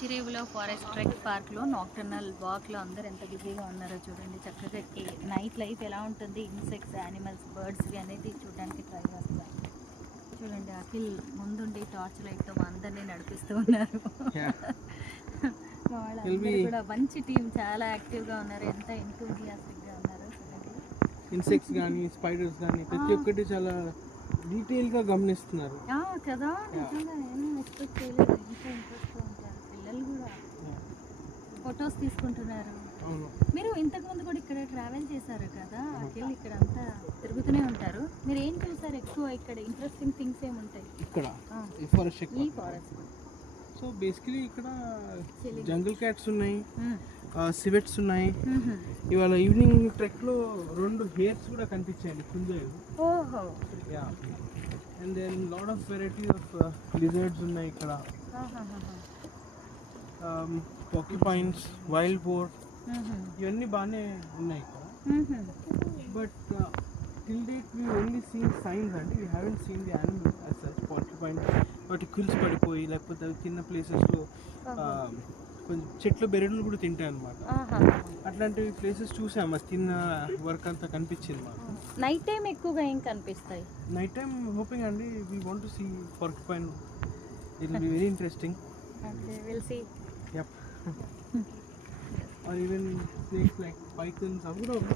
పచ్చిరేవులో forest trek పార్క్లో nocturnal వాక్లో అందరు ఎంత బిజీగా ఉన్నారో చూడండి. చక్కగా నైట్ లైఫ్ ఎలా ఉంటుంది? ఇన్సెక్ట్స్ యానిమల్స్ బర్డ్స్ అనేది చూడడానికి ట్రై చేస్తారు చూడండి అఖిల్ ముందుండి టార్చ్ లైట్తో మా అందరినీ నడిపిస్తూ ఉన్నారు. వాళ్ళందరూ కూడా మంచి టీం చాలా యాక్టివ్గా ఉన్నారు. ఎంత ఎంతూజియాస్టిక్గా ఉన్నారు చూడండి. ఇన్సెక్ట్స్ కానీ స్పైడర్స్ కానీ ప్రతి ఒక్కటి చాలా డీటెయిల్గా గమనిస్తున్నారు. కదా? నిజంగా నేను ఎక్స్పెక్ట్ చేయలేదు. కూడా ఫొటోస్ తీసుకుంటున్నారు. మీరు ఇంతకు ముందు కూడా ఇక్కడ ట్రావెల్ చేశారు కదా అఖిల్ ఇక్కడ అంతా తిరుగుతూనే ఉంటారు. మీరు ఏం చూసారు ఎక్కువ ఇక్కడ? ఇంట్రెస్టింగ్ థింగ్స్ ఏముంటాయి ఇక్కడ? ఈ ఫారెస్ట్ ఈ ఫారెస్ట్ సో బేసికలీ ఇక్కడ. జంగల్ క్యాట్స్ ఉన్నాయి సివెట్స్ ఉన్నాయి. ఇవాళ ఈవినింగ్ ట్రెక్లో రెండు హెయిర్స్ కూడా కనిపించాయండి కుందేలు ఓహో. Yeah and then lot of variety of lizards ఉన్నాయి ఇక్కడ. పాక్యుపైన్స్ వైల్డ్ బోర్ ఇవన్నీ బాగానే ఉన్నాయి ఇక్కడ. But till date we only seen signs అండి we haven't seen the animal as such వాటి క్విల్స్ పడిపోయి లేకపోతే అవి తిన్న ప్లేసెస్లో కొంచెం చెట్లు బెరడులు కూడా తింటాయి అనమాట అట్లాంటి ప్లేసెస్ చూసాము? అది తిన్న వర్క్ అంతా కనిపించింది మాకు. నైట్ టైం ఎక్కువగా ఏం కనిపిస్తాయి? నైట్ టైం హోపింగ్ అండి we want to see porcupine it will be very interesting okay will see Yep. or even snakes like pythons.